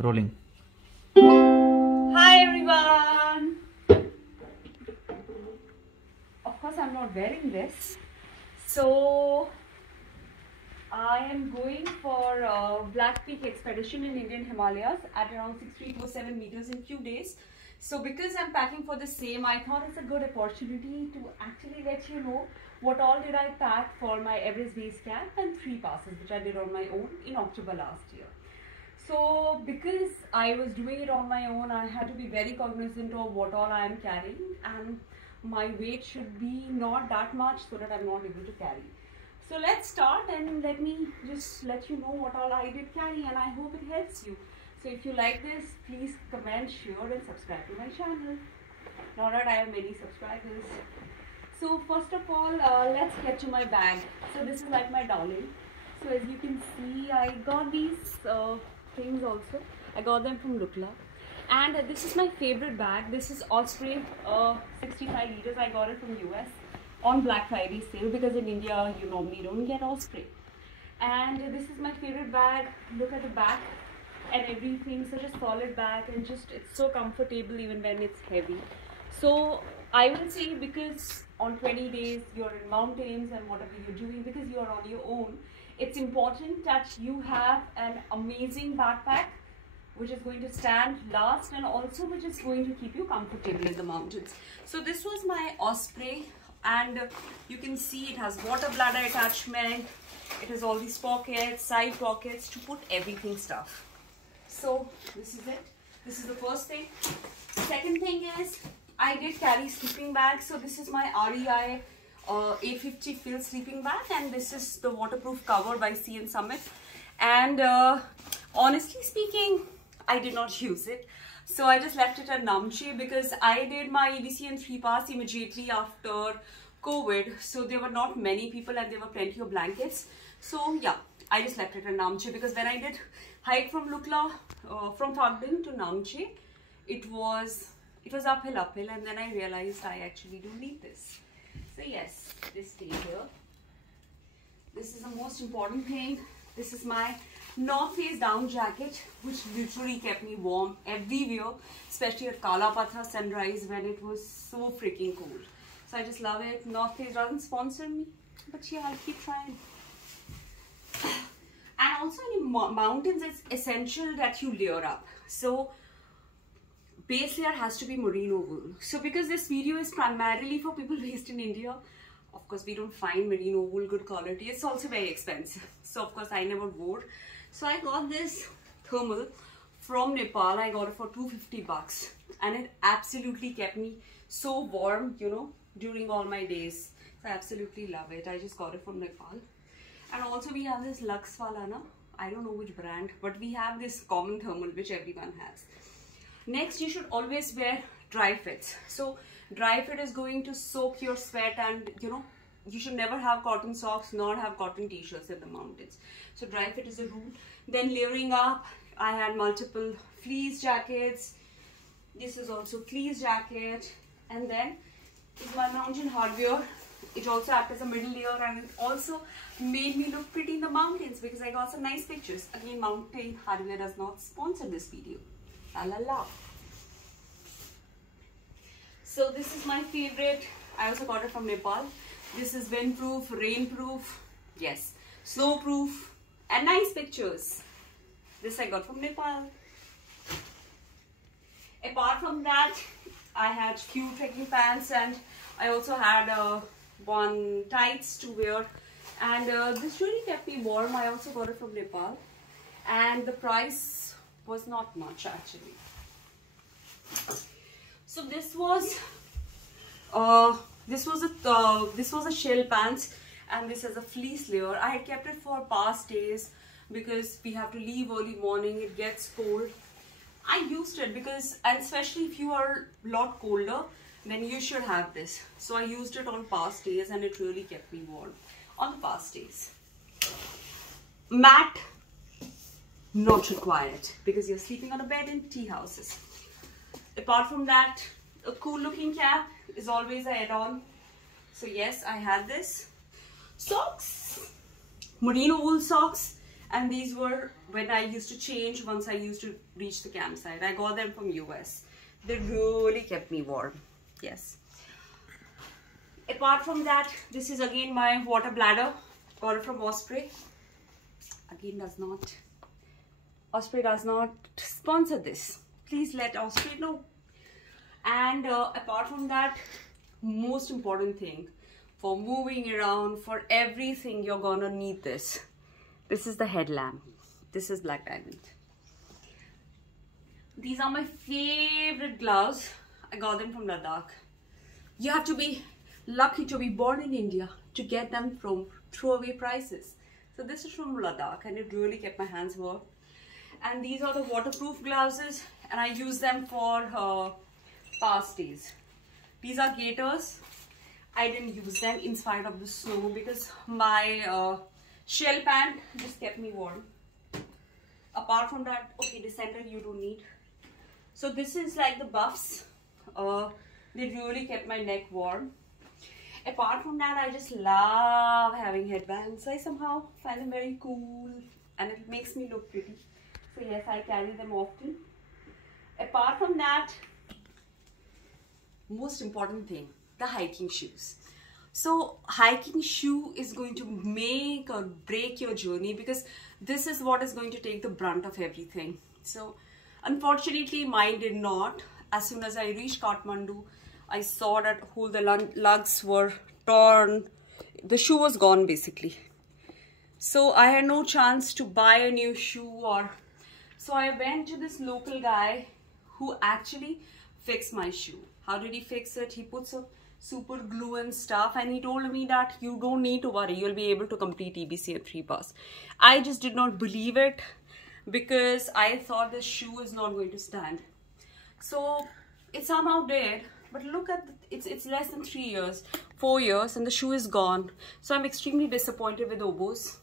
Rolling. Hi everyone! Of course I'm not wearing this. So I am going for a Black Peak expedition in Indian Himalayas at around 6327 meters in few days. So because I'm packing for the same, I thought it's a good opportunity to actually let you know what all did I pack for my Everest Basecamp and 3 passes which I did on my own in October last year. So because I was doing it on my own, I had to be very cognizant of what all I am carrying, and my weight should be not that much so that I'm not able to carry. So let's start, and let me just let you know what all I did carry, and I hope it helps you. So if you like this, please comment, share and subscribe to my channel. Now that I have many subscribers. So first of all, let's get to my bag. So this is like my darling. So as you can see, I got these things also. I got them from Lukla, and this is my favorite bag. This is Osprey 65 liters. I got it from US on Black Friday sale because in India you normally don't get Osprey. And this is my favorite bag. Look at the back and everything, such a solid bag, and just it's so comfortable even when it's heavy. So I will say, because on 20 days you're in mountains and whatever you're doing, because you're on your own, it's important that you have an amazing backpack which is going to stand, last, and also which is going to keep you comfortable in the mountains. So this was my Osprey, and you can see it has water bladder attachment. It has all these pockets, side pockets to put everything stuff. So this is it. This is the first thing. Second thing is, I did carry sleeping bag. So this is my REI A50 fill sleeping bag, and this is the waterproof cover by Sea and Summit. And honestly speaking, I did not use it. So I just left it at Namche because I did my EBCN 3 pass immediately after COVID. So there were not many people and there were plenty of blankets. So yeah, I just left it at Namche because when I did hike from Lukla, from Phagdin to Namche, it was uphill, and then I realized I actually do need this. So yes, this stay here. This is the most important thing. This is my North Face down jacket, which literally kept me warm everywhere, especially at Kalapatha sunrise when it was so freaking cold. So I just love it. North Face doesn't sponsor me, but yeah, I'll keep trying. And also in mountains, it's essential that you layer up. So base layer has to be merino wool. So because this video is primarily for people based in India, of course we don't find merino wool good quality. It's also very expensive. So of course I never wore. So I got this thermal from Nepal. I got it for 250 bucks, and it absolutely kept me so warm, you know, during all my days. So I absolutely love it. I just got it from Nepal. And also we have this Lux Walana. I don't know which brand, but we have this common thermal which everyone has. Next, you should always wear dry fits. So dry fit is going to soak your sweat, and you know, you should never have cotton socks nor have cotton t-shirts in the mountains. So dry fit is a rule. Then layering up, I had multiple fleece jackets. This is also fleece jacket. And then is my mountain hardware. It also acts as a middle layer, and it also made me look pretty in the mountains because I got some nice pictures. Again, mountain hardware does not sponsor this video. La la la. So this is my favorite. I also got it from Nepal. This is windproof, rainproof, yes, snowproof, and nice pictures. This I got from Nepal. Apart from that, I had few trekking pants, and I also had one tights to wear, and this really kept me warm. I also got it from Nepal, and the price was not much actually. So this was a shell pants, and this is a fleece layer. I had kept it for past days because we have to leave early morning. It gets cold. I used it because, and especially if you are a lot colder, then you should have this. So I used it on past days, and it really kept me warm on the past days. Mat, not required because you're sleeping on a bed in tea houses. Apart from that, a cool looking cap is always an add-on. So yes, I had this. Socks, merino wool socks, And these were when I used to change once I used to reach the campsite. I got them from US. They really kept me warm. Yes. Apart from that, this is again my water bladder. Got it from Osprey. Again, Osprey does not sponsor this. Please let Osprey know. And apart from that, most important thing, for moving around, for everything, you're gonna need this. This is the headlamp. This is black diamond. These are my favorite gloves. I got them from Ladakh. You have to be lucky to be born in India to get them from throwaway prices. So this is from Ladakh and it really kept my hands warm. And these are the waterproof gloves and I use them for past days. These are gaiters. I didn't use them in spite of the snow because my shell pant just kept me warm. Apart from that, okay, descender you don't need. So this is like the buffs. They really kept my neck warm. Apart from that, I just love having headbands. I somehow find them very cool and it makes me look pretty. So yes, I carry them often. Apart from that, most important thing, the hiking shoes. So hiking shoe is going to make or break your journey because this is what is going to take the brunt of everything. So unfortunately mine did not. As soon as I reached Kathmandu, I saw that all the lugs were torn. The shoe was gone basically. So I had no chance to buy a new shoe so I went to this local guy who actually fixed my shoe. How did he fix it? He put some super glue and stuff and he told me that you don't need to worry, you'll be able to complete EBC in 3 pass. I just did not believe it because I thought this shoe is not going to stand. So it somehow did, but look at it's less than 3 years, 4 years and the shoe is gone. So I'm extremely disappointed with Obos.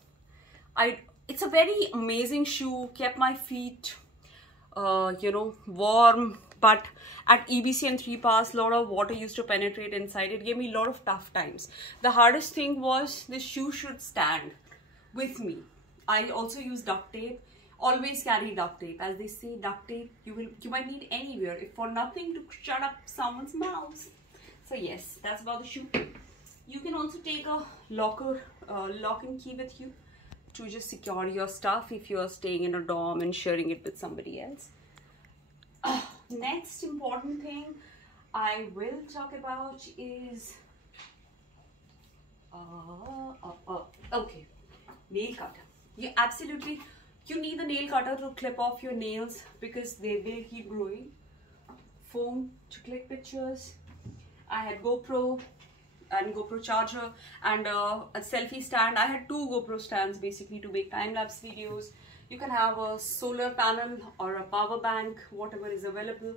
It's a very amazing shoe, kept my feet warm, but at EBC and 3 pass, a lot of water used to penetrate inside. It gave me a lot of tough times. The hardest thing was this shoe should stand with me. I also use duct tape. Always carry duct tape. As they say, duct tape you might need anywhere, if for nothing, to shut up someone's mouth. So yes, that's about the shoe. You can also take a lock and key with you to just secure your stuff if you are staying in a dorm and sharing it with somebody else. Next important thing I will talk about is okay, nail cutter. You need the nail cutter to clip off your nails because they will keep growing. Phone to click pictures. I had GoPro and GoPro charger and a selfie stand. I had 2 GoPro stands basically to make time-lapse videos. You can have a solar panel or a power bank, whatever is available.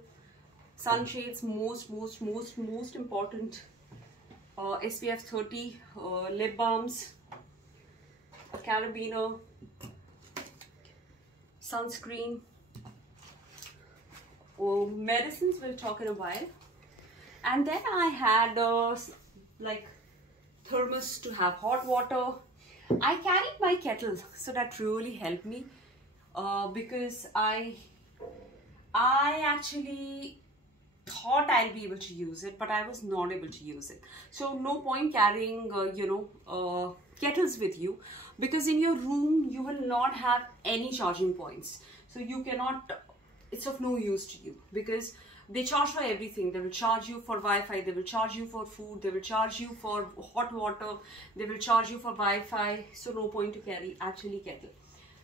Sunshades, most important. SPF 30, lip balms, a carabiner, sunscreen. Medicines we'll talk in a while. And then I had like thermos to have hot water. I carried my kettle, so that really helped me because I actually thought I'll be able to use it, but I was not able to use it. So no point carrying kettles with you because in your room you will not have any charging points. So you cannot, it's of no use to you because they charge for everything. They will charge you for Wi-Fi, they will charge you for food, they will charge you for hot water, they will charge you for Wi-Fi. So no point to carry actually kettle.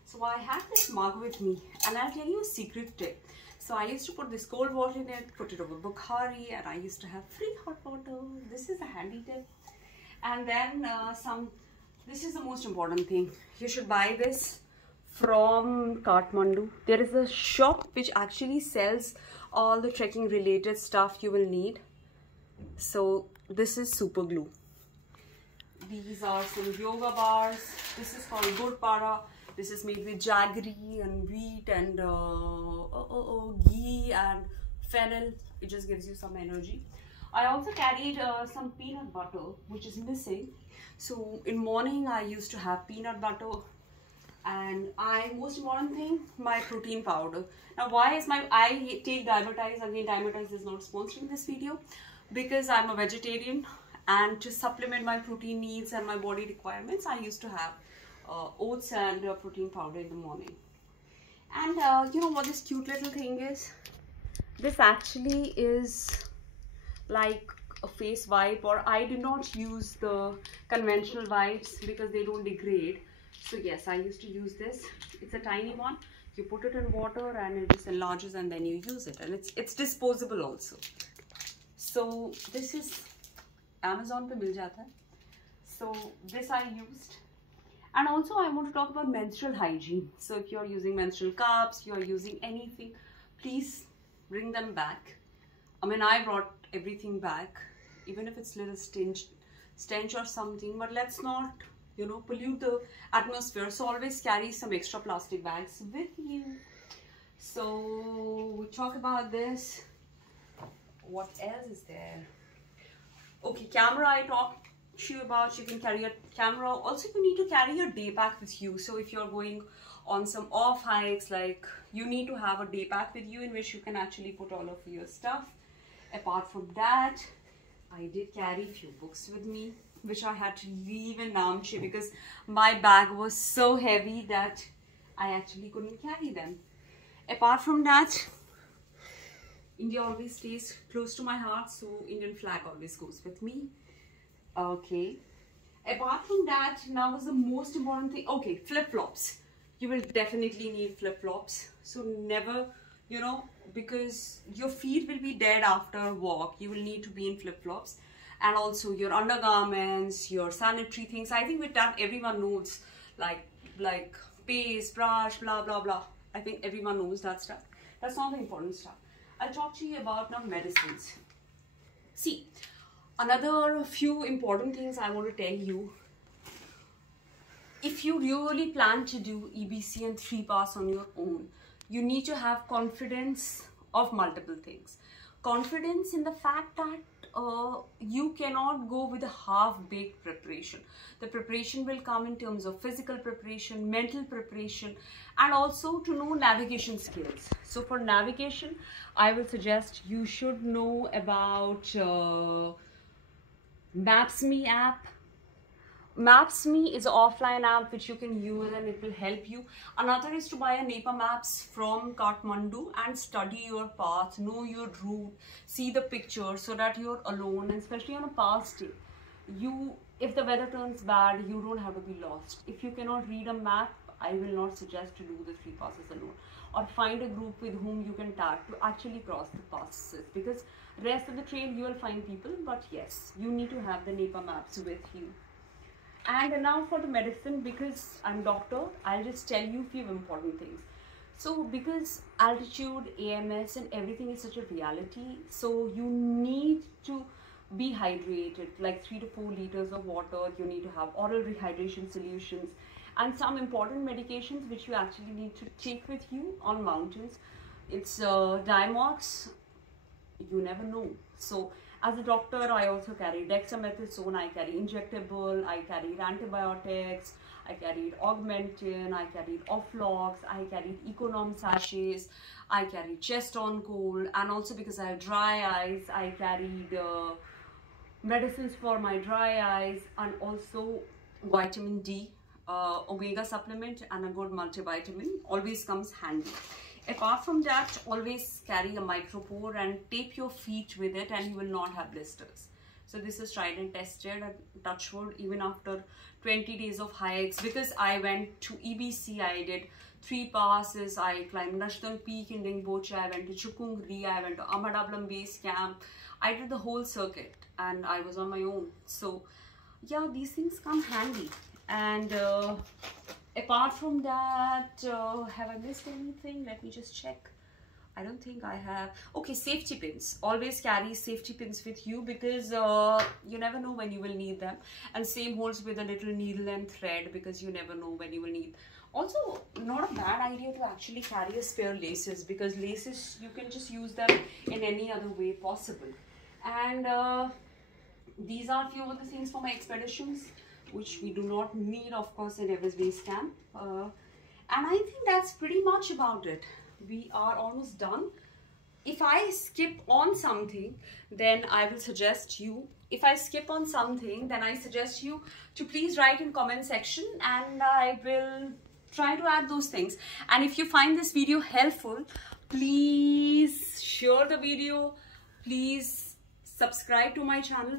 So I had this mug with me and I'll tell you a secret tip. So I used to put this cold water in it, put it over Bukhari, and I used to have free hot water. This is a handy tip. And then this is the most important thing. You should buy this from Kathmandu. There is a shop which actually sells all the trekking related stuff you will need. So this is super glue. These are some yoga bars. This is called Gurpara. This is made with jaggery and wheat and ghee and fennel. It just gives you some energy. I also carried some peanut butter, which is missing. So in morning I used to have peanut butter. And most important thing, my protein powder. Now why is I take Diabetes, again Diabetes is not sponsoring this video, because I'm a vegetarian, and to supplement my protein needs and my body requirements, I used to have oats and protein powder in the morning. And you know what this cute little thing is? This actually is like a face wipe, or I do not use the conventional wipes because they don't degrade. So yes, I used to use this. It's a tiny one. You put it in water and it just enlarges, and then you use it, and it's disposable also. So this is Amazon pe mil jata hai. So this I used. And also I want to talk about menstrual hygiene. So if you're using menstrual cups, you're using anything, please bring them back. I mean, I brought everything back, even if it's little stench or something, but let's not, you know, pollute the atmosphere. So always carry some extra plastic bags with you. So we talk about this. What else is there? Okay, camera I talked to you about. You can carry a camera. Also, you need to carry your day pack with you. So if you're going on some off hikes, like, you need to have a day pack with you in which you can actually put all of your stuff. Apart from that, I did carry few books with me, which I had to leave in Namche because my bag was so heavy that I actually couldn't carry them. Apart from that, India always stays close to my heart, so Indian flag always goes with me. Okay. Apart from that, now is the most important thing. Okay, flip-flops. You will definitely need flip-flops. So never, you know, because your feet will be dead after a walk. You will need to be in flip-flops. And also your undergarments, your sanitary things. I think with that, everyone knows, like paste, brush, blah, blah, blah. I think everyone knows that stuff. That's not the important stuff. I'll talk to you about now medicines. See, another few important things I want to tell you. If you really plan to do EBC and 3 pass on your own, you need to have confidence of multiple things. Confidence in the fact that you cannot go with a half-baked preparation. The preparation will come in terms of physical preparation, mental preparation, and also to know navigation skills. So for navigation, I will suggest you should know about Maps.me app. Maps.me is an offline app which you can use and it will help you. Another is to buy a Nepal maps from Kathmandu and study your path, know your route, see the picture so that you're alone, and especially on a past day. If the weather turns bad, you don't have to be lost. If you cannot read a map, I will not suggest to do the 3 passes alone. Or find a group with whom you can tag to actually cross the passes, because rest of the trail you will find people, but yes, you need to have the Nepal maps with you. And now for the medicine, because I'm doctor, I'll just tell you a few important things. So because altitude, AMS and everything is such a reality, so you need to be hydrated, like 3 to 4 liters of water. You need to have oral rehydration solutions and some important medications which you actually need to take with you on mountains. It's Diamox, you never know. So as a doctor, I also carry dexamethasone, I carry injectable, I carried antibiotics, I carried Augmentin, I carried Oflox, I carried Econom sachets, I carried chest on cold, and also because I have dry eyes, I carried medicines for my dry eyes, and also vitamin D, omega supplement and a good multivitamin always comes handy. Apart from that, always carry a micropore and tape your feet with it, and you will not have blisters. So this is tried and tested, and touch wood, even after 20 days of hikes, because I went to EBC, I did 3 passes, I climbed National Peak in Dingboche, I went to Chukungri, I went to Everest Basecamp, I did the whole circuit and I was on my own. So yeah, these things come handy. And apart from that, have I missed anything? Let me just check. I don't think I have. Okay, safety pins. Always carry safety pins with you, because you never know when you will need them. And same holds with a little needle and thread, because you never know when you will need. Also, not a bad idea to actually carry a spare laces, because laces, you can just use them in any other way possible. And these are a few of the things for my expeditions, which we do not need, of course, in Everest Basecamp. And I think that's pretty much about it. We are almost done. If I skip on something, then I will suggest you. If I skip on something, then I suggest you to please write in comment section, and I will try to add those things. And if you find this video helpful, please share the video. Please subscribe to my channel.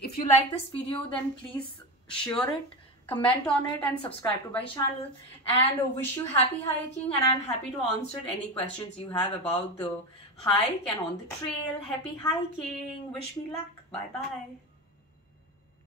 If you like this video, then please share it, comment on it, and subscribe to my channel. And wish you happy hiking, and I'm happy to answer any questions you have about the hike and on the trail. Happy hiking. Wish me luck. Bye bye.